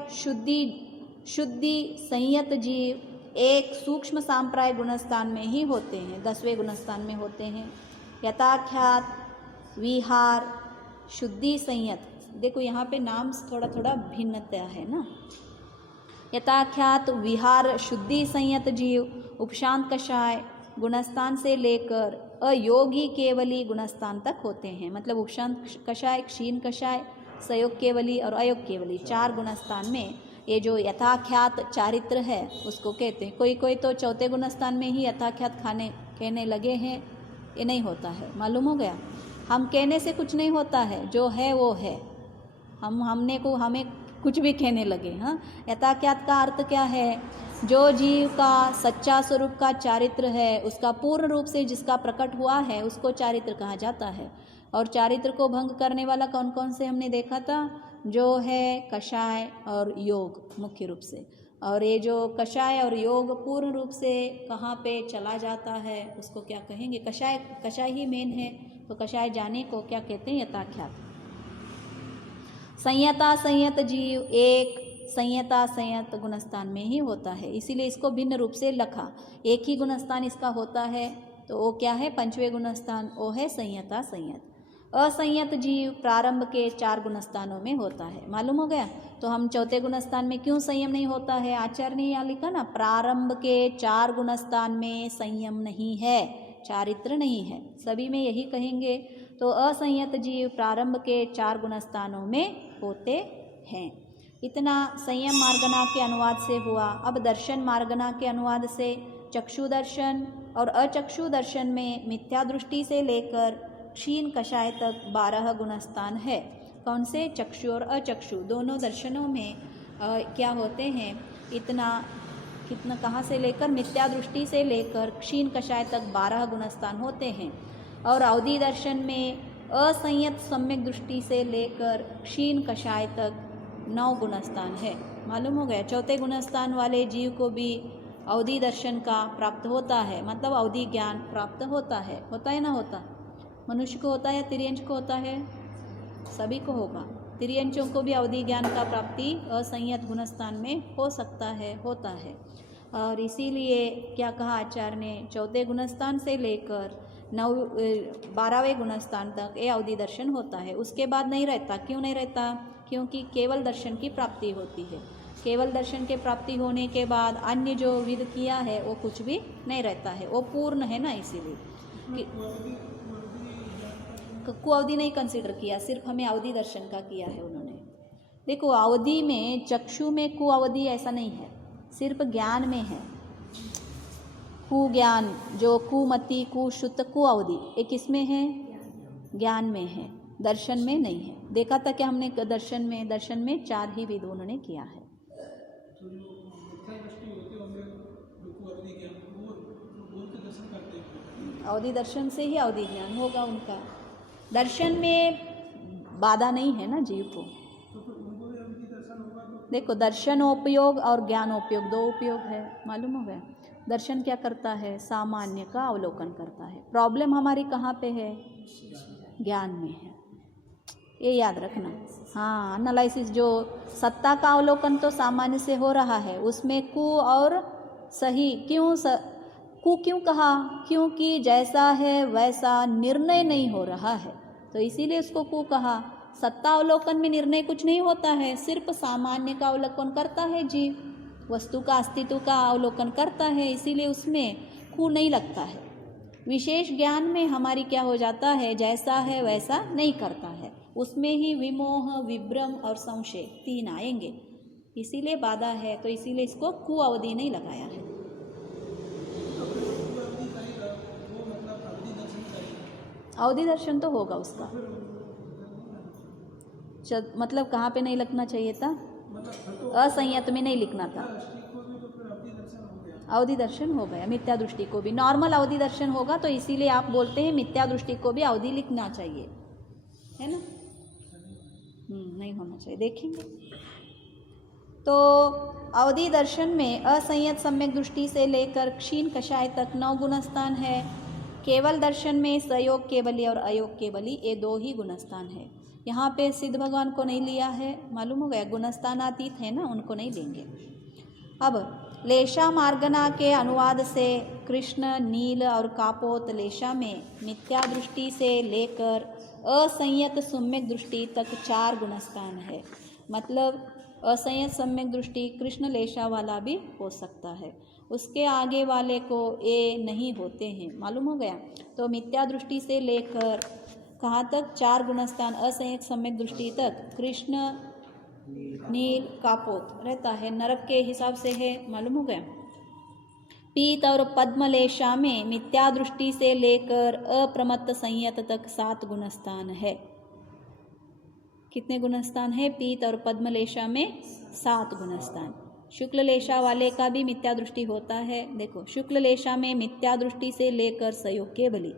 शुद्धि संयत जीव एक सूक्ष्म सांप्राय गुणस्थान में ही होते हैं, 10वें गुणस्थान में होते हैं। यथाख्यात विहार शुद्धि संयत, देखो यहाँ पे नाम थोड़ा थोड़ा भिन्नता है ना। यथाख्यात विहार शुद्धि संयत जीव उपशांत कषाय गुणस्थान से लेकर अयोगी केवली गुणस्थान तक होते हैं। मतलब उपशांत कषाय, क्षीण कषाय, सयोग केवली और अयोग केवली 4 गुणस्थान में ये जो यथाख्यात चारित्र है उसको कहते हैं। कोई कोई तो 4थे गुणस्थान में ही यथाख्यात कहने लगे हैं, ये नहीं होता है, मालूम हो गया। हम कहने से कुछ नहीं होता है, जो है वो है। हमें कुछ भी कहने लगे। हाँ, यथाख्यात का अर्थ क्या है? जो जीव का सच्चा स्वरूप का चारित्र है, उसका पूर्ण रूप से जिसका प्रकट हुआ है उसको चारित्र कहा जाता है। और चारित्र को भंग करने वाला कौन कौन से हमने देखा था? जो है कषाय और योग मुख्य रूप से। और ये जो कषाय और योग पूर्ण रूप से कहाँ पे चला जाता है उसको क्या कहेंगे? कषाय ही मेन है, तो कषाय जाने को क्या कहते हैं? यथाख्यात। संयता संयत जीव एक संयता संयत गुणस्थान में ही होता है, इसीलिए इसको भिन्न रूप से लखा। एक ही गुणस्थान इसका होता है, तो वो क्या है? 5वें गुणस्थान, वो है संयता संयत। असंयत जीव प्रारंभ के 4 गुणस्थानों में होता है, मालूम हो गया। तो हम 4थे गुणस्थान में क्यों संयम नहीं होता है? आचार्य ने यहाँ लिखा ना, प्रारंभ के 4 गुणस्थान में संयम नहीं है, चारित्र नहीं है, सभी में यही कहेंगे। तो असंयत जीव प्रारंभ के 4 गुणस्थानों में होते हैं। इतना संयम मार्गना के अनुवाद से हुआ। अब दर्शन मार्गना के अनुवाद से चक्षु दर्शन और अचक्षु दर्शन में मिथ्या दृष्टि से लेकर क्षीण कषाय तक 12 गुणस्थान है। कौन से? चक्षु और अचक्षु दोनों दर्शनों में क्या होते हैं? कितना कहाँ से लेकर मिथ्या दृष्टि से लेकर क्षीण कषाय तक 12 गुणस्थान होते हैं। और अवधि दर्शन में असंयत सम्यक दृष्टि से लेकर क्षीण कषाय तक 9 गुणस्थान है, मालूम हो गया। 4थे गुणस्थान वाले जीव को भी अवधि दर्शन का प्राप्त होता है, मतलब अवधि ज्ञान प्राप्त होता है ना होता? मनुष्य को होता है या तिर्यंच को होता है? सभी को होगा। तिर्यंचों को भी अवधि ज्ञान का प्राप्ति असंयत गुणस्थान में हो सकता है, होता है। और इसीलिए क्या कहा आचार्य ने? 4थे गुणस्थान से लेकर 12वें गुणस्थान तक ये अवधि दर्शन होता है, उसके बाद नहीं रहता। क्यों नहीं रहता? क्योंकि केवल दर्शन की प्राप्ति होती है। केवल दर्शन के प्राप्ति होने के बाद अन्य जो विध किया है वो कुछ भी नहीं रहता है, वो पूर्ण है ना। इसीलिए कुअवधि नहीं कंसिडर किया, सिर्फ हमें अवधि दर्शन का किया है उन्होंने। देखो अवधि में चक्षु में कुअवधि ऐसा नहीं है, सिर्फ ज्ञान में है। कुज्ञान जो कुमति कुशुद्ध कुअवधि ये किसमें है? ज्ञान में है, दर्शन में नहीं है। देखा था कि हमने दर्शन में 4 ही विध उन्होंने किया है। अवधि दर्शन से ही अवधि ज्ञान होगा उनका। दर्शन में बाधा नहीं है ना जीव को। देखो दर्शनोपयोग और ज्ञानोपयोग 2 उपयोग है, मालूम हो गया। दर्शन क्या करता है? सामान्य का अवलोकन करता है। प्रॉब्लम हमारी कहाँ पे है? ज्ञान में है, ये याद रखना। हाँ, एनालिसिस जो सत्ता का अवलोकन तो सामान्य से हो रहा है, उसमें कु और सही कु क्यों कहा? क्योंकि जैसा है वैसा निर्णय नहीं हो रहा है, तो इसीलिए उसको कु कहा। सत्ता अवलोकन में निर्णय कुछ नहीं होता है, सिर्फ सामान्य का अवलोकन करता है जीव, वस्तु का अस्तित्व का अवलोकन करता है, इसीलिए उसमें खू नहीं लगता है। विशेष ज्ञान में हमारी क्या हो जाता है, जैसा है वैसा नहीं करता है, उसमें ही विमोह, विभ्रम और संशय 3 आएंगे, इसीलिए बाधा है। तो इसीलिए इसको कु अवधि नहीं लगाया है। अवधि दर्शन तो होगा उसका, मतलब कहाँ पे नहीं लिखना चाहिए था, असंयत में नहीं लिखना था। अवधि दर्शन हो गया, मिथ्या दृष्टि को भी नॉर्मल अवधि दर्शन होगा, तो इसीलिए आप बोलते हैं मिथ्या दृष्टि को भी अवधि लिखना चाहिए, है ना। नहीं होना चाहिए, देखेंगे। तो अवधि दर्शन में असंयत सम्यक दृष्टि से लेकर क्षीण कषाय तक 9 गुणस्थान है। केवल दर्शन में सयोग केवली और अयोग केवली ये 2 ही गुणस्थान है। यहाँ पे सिद्ध भगवान को नहीं लिया है, मालूम हो गया, गुणस्थानातीत है ना, उनको नहीं लेंगे। अब लेशा मार्गना के अनुवाद से कृष्ण, नील और कापोत लेशा में मिथ्या दृष्टि से लेकर असंयत सम्यक दृष्टि तक 4 गुणस्थान है। मतलब असंयत सम्यक दृष्टि कृष्ण लेशा वाला भी हो सकता है, उसके आगे वाले को ये नहीं होते हैं, मालूम हो गया। तो मिथ्या दृष्टि से लेकर कहाँ तक, 4 गुणस्थान असंयत सम्यक दृष्टि तक कृष्ण, नील, कापोत रहता है, नरक के हिसाब से है, मालूम हो गया। पीत और पद्मलेशा में मिथ्या दृष्टि से लेकर अप्रमत्त संयत तक 7 गुणस्थान है। कितने गुणस्थान है पीत और पद्मलेशा में? 7 गुणस्थान। शुक्ल लेशा वाले का भी मिथ्या दृष्टि होता है। देखो, शुक्ल लेशा में मिथ्या दृष्टि से लेकर सयोग केवली,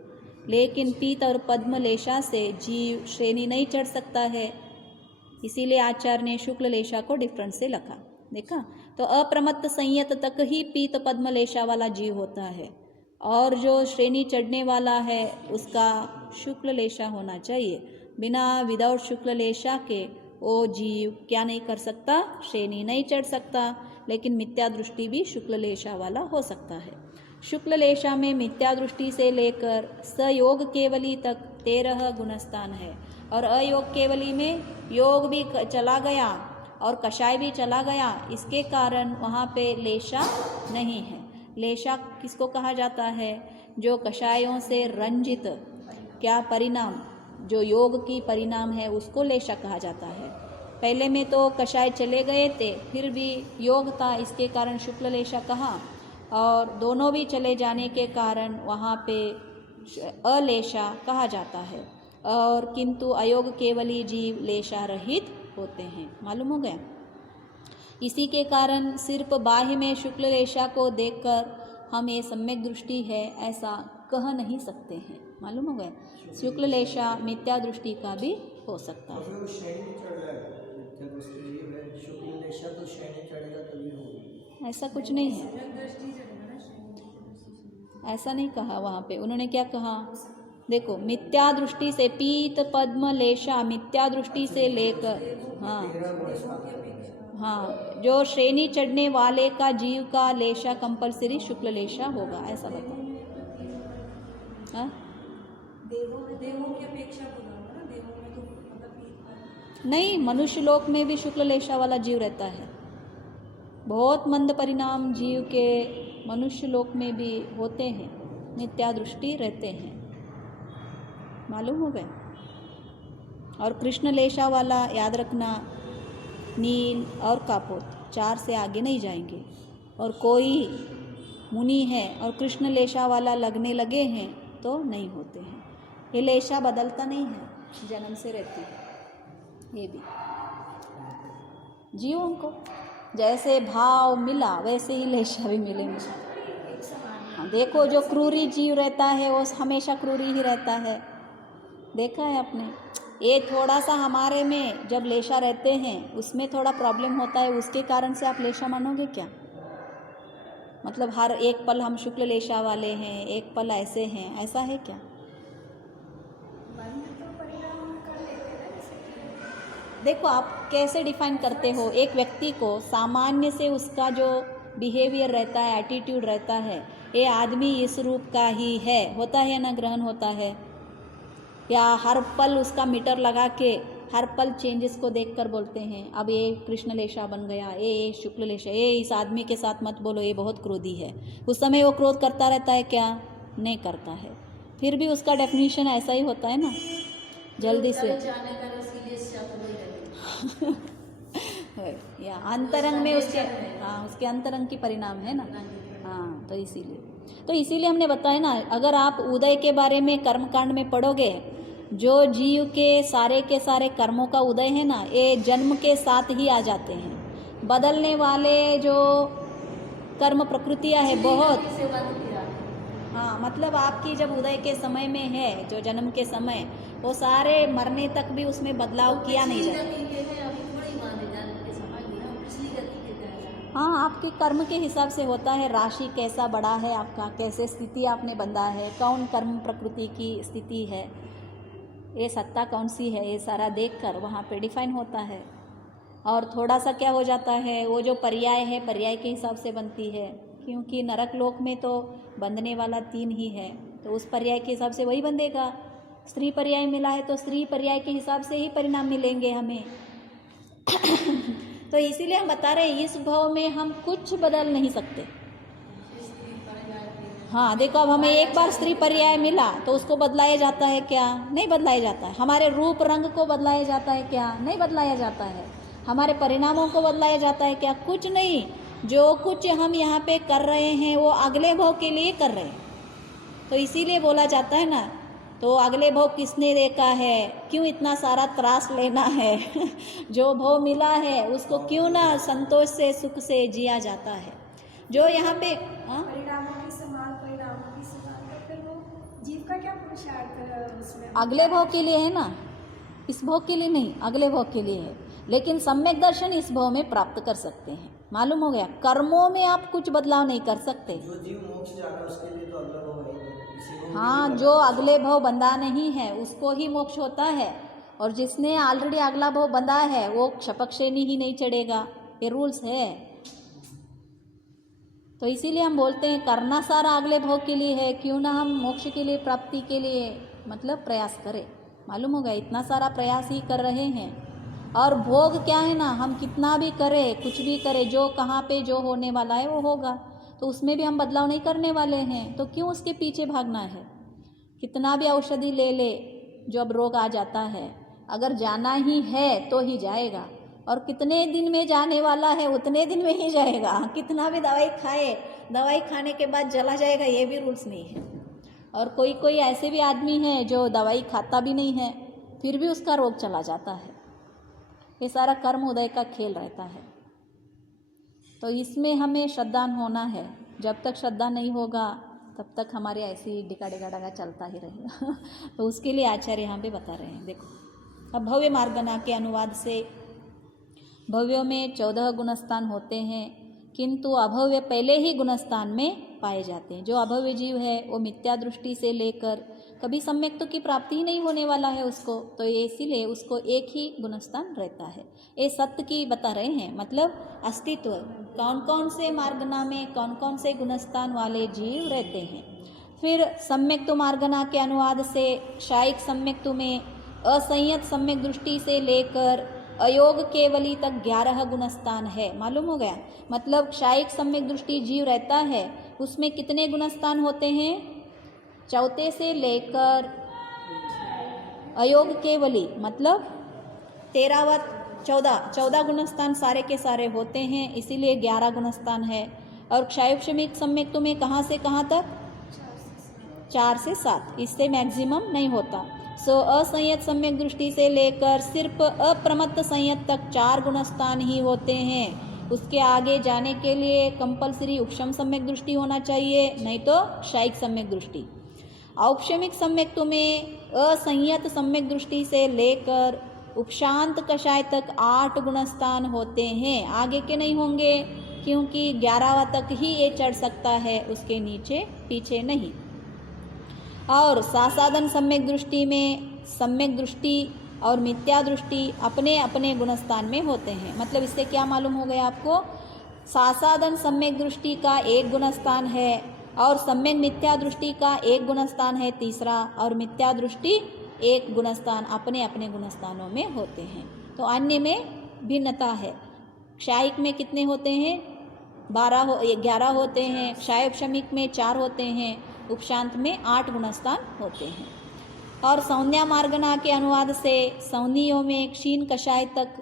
लेकिन पीत और पद्मलेशा से जीव श्रेणी नहीं चढ़ सकता है, इसीलिए आचार्य ने शुक्ल लेशा को डिफरेंस से लिखा। देखा, तो अप्रमत्त संयत तक ही पीत पद्मलेशा वाला जीव होता है, और जो श्रेणी चढ़ने वाला है उसका शुक्ल लेशा होना चाहिए। बिना विदाउट शुक्ल लेशा के वो जीव क्या नहीं कर सकता, श्रेणी नहीं चढ़ सकता, लेकिन मिथ्या दृष्टि भी शुक्ल लेशा वाला हो सकता है। शुक्ल लेशा में मिथ्या दृष्टि से लेकर सयोग केवली तक 13 गुणस्थान है, और अयोग केवली में योग भी चला गया और कषाय भी चला गया, इसके कारण वहाँ पे लेशा नहीं है। लेशा किसको कहा जाता है? जो कषायों से रंजित क्या परिणाम, जो योग की परिणाम है उसको लेशा कहा जाता है। पहले में तो कषाय चले गए थे, फिर भी योग था, इसके कारण शुक्ल लेशा कहा, और दोनों भी चले जाने के कारण वहाँ पे अलेशा कहा जाता है। और किंतु अयोग केवली जीव लेशा रहित होते हैं, मालूम हो गया। इसी के कारण सिर्फ बाह्य में शुक्ल लेशा को देखकर हम ये सम्यक दृष्टि है ऐसा कह नहीं सकते हैं, मालूम हो गया। शुक्ल लेशा मिथ्या दृष्टि का भी हो सकता है। ऐसा कुछ नहीं है, ऐसा नहीं कहा वहाँ पे। उन्होंने क्या कहा, देखो, मिथ्या दृष्टि से पीत पद्म लेशा मिथ्या दृष्टि से लेकर, हाँ, जो श्रेणी चढ़ने वाले का जीव का लेशा कंपलसरी शुक्ल लेशा होगा, ऐसा बता। हाँ, देवों की अपेक्षा नहीं, मनुष्य लोक में भी शुक्ल लेशा वाला जीव रहता है। बहुत मंद परिणाम जीव के मनुष्य लोक में भी होते हैं, मिथ्या दृष्टि रहते हैं, मालूम हो गए। और कृष्ण लेशा वाला याद रखना, नील और कापोत 4 से आगे नहीं जाएंगे। और कोई मुनि है और कृष्ण लेशा वाला लगने लगे हैं तो नहीं होते हैं। ये लेशा बदलता नहीं है, जन्म से रहती है। ये भी जीवों को जैसे भाव मिला वैसे ही लेशा भी मिलेंगे। हाँ, देखो, जो क्रूरी जीव रहता है वो हमेशा क्रूरी ही रहता है, देखा है आपने। ये थोड़ा सा हमारे में जब लेशा रहते हैं उसमें थोड़ा प्रॉब्लम होता है, उसके कारण से आप लेशा मानोगे क्या? मतलब हर एक पल हम शुक्ल लेशा वाले हैं, एक पल ऐसे हैं, ऐसा है क्या? देखो, आप कैसे डिफाइन करते हो एक व्यक्ति को। सामान्य से उसका जो बिहेवियर रहता है, एटीट्यूड रहता है, ये आदमी इस रूप का ही है, होता है ना, ग्रहण होता है। या हर पल उसका मीटर लगा के हर पल चेंजेस को देखकर बोलते हैं अब ये कृष्ण लेशा बन गया, ये शुक्ल लेशा, ये इस आदमी के साथ मत बोलो, ये बहुत क्रोधी है। उस समय वो क्रोध करता रहता है क्या? नहीं करता है। फिर भी उसका डेफिनेशन ऐसा ही होता है ना, जल्दी से या अंतरंग में उसके उसके अंतरंग की परिणाम है ना। हाँ, तो इसीलिए हमने बताया ना, अगर आप उदय के बारे में कर्मकांड में पढ़ोगे, जो जीव के सारे कर्मों का उदय है ना, ये जन्म के साथ ही आ जाते हैं। बदलने वाले जो कर्म प्रकृतियां है बहुत, हाँ, मतलब आपकी जब उदय के समय में है, जो जन्म के समय, वो सारे मरने तक भी उसमें बदलाव किया नहीं जाता। हाँ, आपके कर्म के हिसाब से होता है, राशि कैसा बड़ा है आपका, कैसे स्थिति आपने बंधा है, कौन कर्म प्रकृति की स्थिति है, ये सत्ता कौन सी है, ये सारा देखकर वहाँ पे डिफाइन होता है। और थोड़ा सा क्या हो जाता है, वो जो पर्याय है, पर्याय के हिसाब से बनती है, क्योंकि नरक लोक में तो बंधने वाला 3 ही है, तो उस पर्याय के हिसाब से वही बंधेगा। स्त्री पर्याय मिला है तो स्त्री पर्याय के हिसाब से ही परिणाम मिलेंगे हमें। तो इसीलिए हम बता रहे हैं, इस भाव में हम कुछ बदल नहीं सकते। हाँ, देखो, अब हमें एक बार स्त्री पर्याय मिला तो उसको बदलाया जाता है क्या? नहीं बदलाया जाता है। हमारे रूप रंग को बदलाया जाता है क्या? नहीं बदलाया जाता है। हमारे परिणामों को बदलाया जाता है क्या? कुछ नहीं। जो कुछ हम यहाँ पे कर रहे हैं वो अगले भाव के लिए कर रहे हैं। तो इसीलिए बोला जाता है ना, तो अगले भाव किसने देखा है, क्यों इतना सारा त्रास लेना है। जो भाव मिला है उसको क्यों ना संतोष से, सुख से जिया जाता है। जो यहाँ पे परिणामों की समान तो फिर वो जीव का क्या पुरुषार्थ उसमें? अगले भाव के लिए है ना, इस भाव के लिए नहीं, अगले भाव के लिए है। लेकिन सम्यक दर्शन इस भाव में प्राप्त कर सकते हैं। मालूम हो गया? कर्मों में आप कुछ बदलाव नहीं कर सकते। जो जीव मोक्ष जा रहा है उसके लिए तो अगला भाव है। हाँ, जो अगले भाव बंधा नहीं है उसको ही मोक्ष होता है, और जिसने ऑलरेडी अगला भाव बंधा है वो क्षपक श्रेणी ही नहीं चढ़ेगा। ये रूल्स है। तो इसीलिए हम बोलते हैं करना सारा अगले भाव के लिए है, क्यों ना हम मोक्ष के लिए, प्राप्ति के लिए मतलब प्रयास करें। मालूम होगा, इतना सारा प्रयास ही कर रहे हैं। और भोग क्या है ना, हम कितना भी करें, कुछ भी करें, जो कहाँ पे जो होने वाला है वो होगा, तो उसमें भी हम बदलाव नहीं करने वाले हैं। तो क्यों उसके पीछे भागना है? कितना भी औषधि ले ले, जो अब रोग आ जाता है, अगर जाना ही है तो ही जाएगा, और कितने दिन में जाने वाला है उतने दिन में ही जाएगा। कितना भी दवाई खाए, दवाई खाने के बाद चला जाएगा, ये भी रूल्स नहीं है। और कोई ऐसे भी आदमी है जो दवाई खाता भी नहीं है, फिर भी उसका रोग चला जाता है। ये सारा कर्म उदय का खेल रहता है। तो इसमें हमें श्रद्धान होना है। जब तक श्रद्धा नहीं होगा तब तक हमारे ऐसे ही डिका चलता ही रहेगा। तो उसके लिए आचार्य यहाँ पे बता रहे हैं। देखो, अब भव्य मार्गना के अनुवाद से, भव्यों में 14 गुणस्थान होते हैं, किंतु अभव्य पहले ही गुणस्थान में पाए जाते हैं। जो अभव्य जीव है वो मिथ्या दृष्टि से लेकर कभी सम्यक्त्व की प्राप्ति ही नहीं होने वाला है उसको, तो ये इसीलिए उसको एक ही गुणस्थान रहता है। ये सत्य की बता रहे हैं, मतलब अस्तित्व, कौन कौन से मार्गना में कौन कौन से गुणस्थान वाले जीव रहते हैं। फिर सम्यक्त्व मार्गना के अनुवाद से शायिक सम्यक्त्व में असंयत सम्यक दृष्टि से लेकर अयोग केवली तक 11 गुणस्थान है। मालूम हो गया? मतलब शायिक सम्यक दृष्टि जीव रहता है, उसमें कितने गुणस्थान होते हैं? चौथे से लेकर अयोग केवली, मतलब 13वां 14 गुणस्थान सारे के सारे होते हैं, इसीलिए 11 गुणस्थान है। और क्षायुक्षमिक सम्यक्त्व में कहाँ से कहाँ तक? 4 से 7, इससे मैक्सिमम नहीं होता। सो असंयत सम्यक दृष्टि से लेकर सिर्फ अप्रमत्त संयत तक 4 गुणस्थान ही होते हैं। उसके आगे जाने के लिए कंपलसरी उपशम सम्यक दृष्टि होना चाहिए, नहीं तो क्षायिक सम्यक दृष्टि। औपशमिक सम्यक्त्व में असंयत सम्यक दृष्टि से लेकर उपशांत कषाय तक 8 गुणस्थान होते हैं। आगे के नहीं होंगे, क्योंकि 11वां तक ही ये चढ़ सकता है, उसके नीचे पीछे नहीं। और सासाधन सम्यक दृष्टि में सम्यक दृष्टि और मिथ्या दृष्टि अपने अपने गुणस्थान में होते हैं। मतलब इससे क्या मालूम हो गया आपको? सासाधन सम्यक दृष्टि का एक गुणस्थान है, और सम्यक मिथ्या दृष्टि का एक गुणस्थान है तीसरा, और मिथ्या दृष्टि एक गुणस्थान अपने अपने गुणस्थानों में होते हैं। तो अन्य में भिन्नता है। क्षायिक में कितने होते हैं? 11 होते हैं। क्षाय उपशमिक में 4 होते हैं। उपशांत में 8 गुणस्थान होते हैं। और संज्ञा मार्गना के अनुवाद से संज्ञियों में क्षीण कषाय तक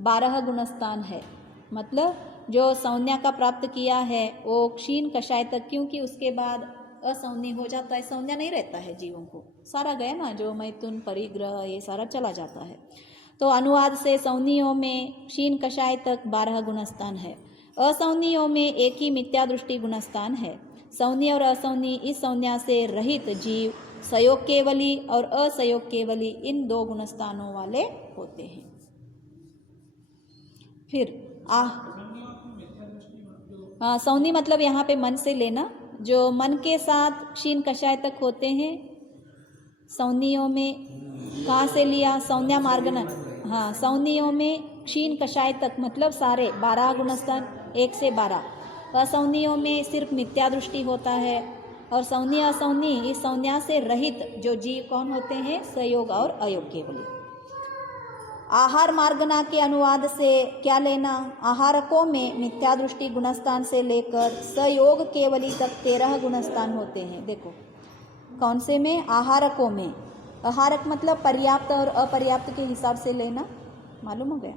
12 गुणस्थान है। मतलब जो संज्ञा का प्राप्त किया है वो क्षीण कषाय तक, क्योंकि उसके बाद असंज्ञ हो जाता है, संज्ञा नहीं रहता है जीवों को, सारा गया ना, जो मैथुन परिग्रह ये सारा चला जाता है। तो अनुवाद से संज्ञियों में क्षीण कषाय तक 12 गुणस्थान है। असंज्ञियों में एक ही मिथ्या दृष्टि गुणस्थान है। संज्ञ और असंज्ञ इस संज्ञा से रहित जीव सयोग केवली और असयोग केवली इन 2 गुणस्थानों वाले होते हैं। फिर संज्ञ मतलब यहाँ पे मन से लेना, जो मन के साथ क्षीण कषाय तक होते हैं। संज्ञियों में कहाँ से लिया? संज्ञा मार्गना। हाँ, संज्ञियों में क्षीण कषाय तक मतलब सारे 12 गुणस्थान 1 से 12। असंज्ञियों में सिर्फ मिथ्या दृष्टि होता है। और संज्ञ असंज्ञ इस संज्ञा से रहित जो जीव कौन होते हैं? सयोग और अयोग केवली। आहार मार्गना के अनुवाद से क्या लेना? आहारकों में मिथ्या दृष्टि गुणस्थान से लेकर सयोग केवली तक 13 गुणस्थान होते हैं। देखो कौन से में? आहारकों में। आहारक मतलब पर्याप्त और अपर्याप्त के हिसाब से लेना, मालूम हो गया।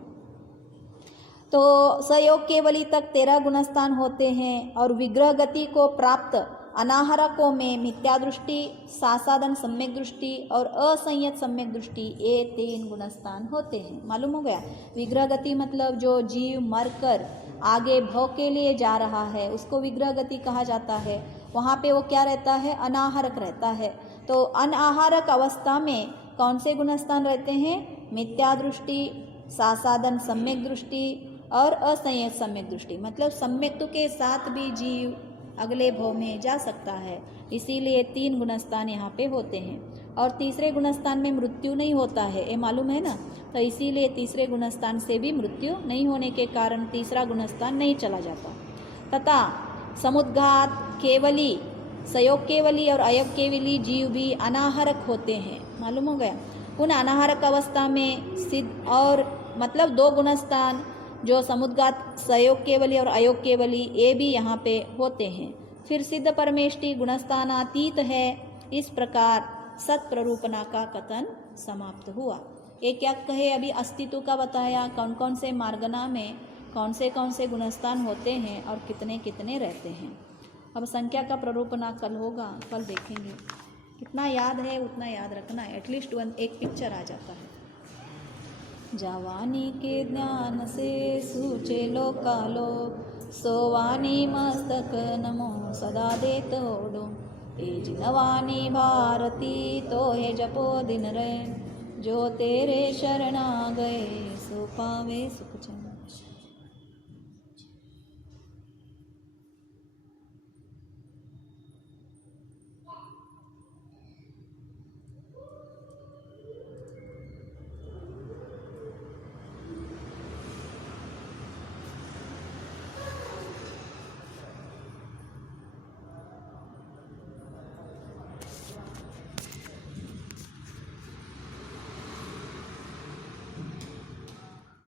तो सयोग केवली तक 13 गुणस्थान होते हैं। और विग्रह गति को प्राप्त अनाहारकों में मिथ्या दृष्टि, सासादन सम्यक दृष्टि और असंयत सम्यक दृष्टि ये 3 गुणस्थान होते हैं। मालूम हो गया। विग्रह गति मतलब जो जीव मरकर आगे भोग के लिए जा रहा है उसको विग्रह गति कहा जाता है। वहाँ पे वो क्या रहता है? अनाहारक रहता है। तो अनाहारक अवस्था में कौन से गुणस्थान रहते हैं? मिथ्या दृष्टि, सासादन सम्यक दृष्टि और असंयत सम्यक दृष्टि। मतलब सम्यक के साथ भी जीव अगले भव में जा सकता है, इसीलिए 3 गुणस्थान यहाँ पे होते हैं। और तीसरे गुणस्थान में मृत्यु नहीं होता है, ये मालूम है ना। तो इसीलिए तीसरे गुणस्थान से भी मृत्यु नहीं होने के कारण तीसरा गुणस्थान नहीं चला जाता। तथा समुद्घात केवली, सयोग केवली और अयोग केवली जीव भी अनाहारक होते हैं। मालूम हो गया। उन अनाहारक अवस्था में सिद्ध और मतलब 2 गुणस्थान जो समुद्घात, सयोग केवली और अयोग केवली ये भी यहाँ पे होते हैं। फिर सिद्ध परमेष्टि गुणस्थानातीत है। इस प्रकार सत्प्ररूपणा का कथन समाप्त हुआ। ये क्या कहे? अभी अस्तित्व का बताया, कौन कौन से मार्गना में कौन से गुणस्थान होते हैं और कितने कितने रहते हैं। अब संख्या का प्ररूपणा कल होगा, कल देखेंगे। कितना याद है उतना याद रखना है, एटलीस्ट एक पिक्चर आ जाता है। जावानी के ज्ञान से सूचे लोकालो, सोवानी मस्तक नमो सदा दे तोड़ो। ए जिनवानी भारती तो है जपो दिन रे, जो तेरे शरणा गए सो पावे सुख चैन।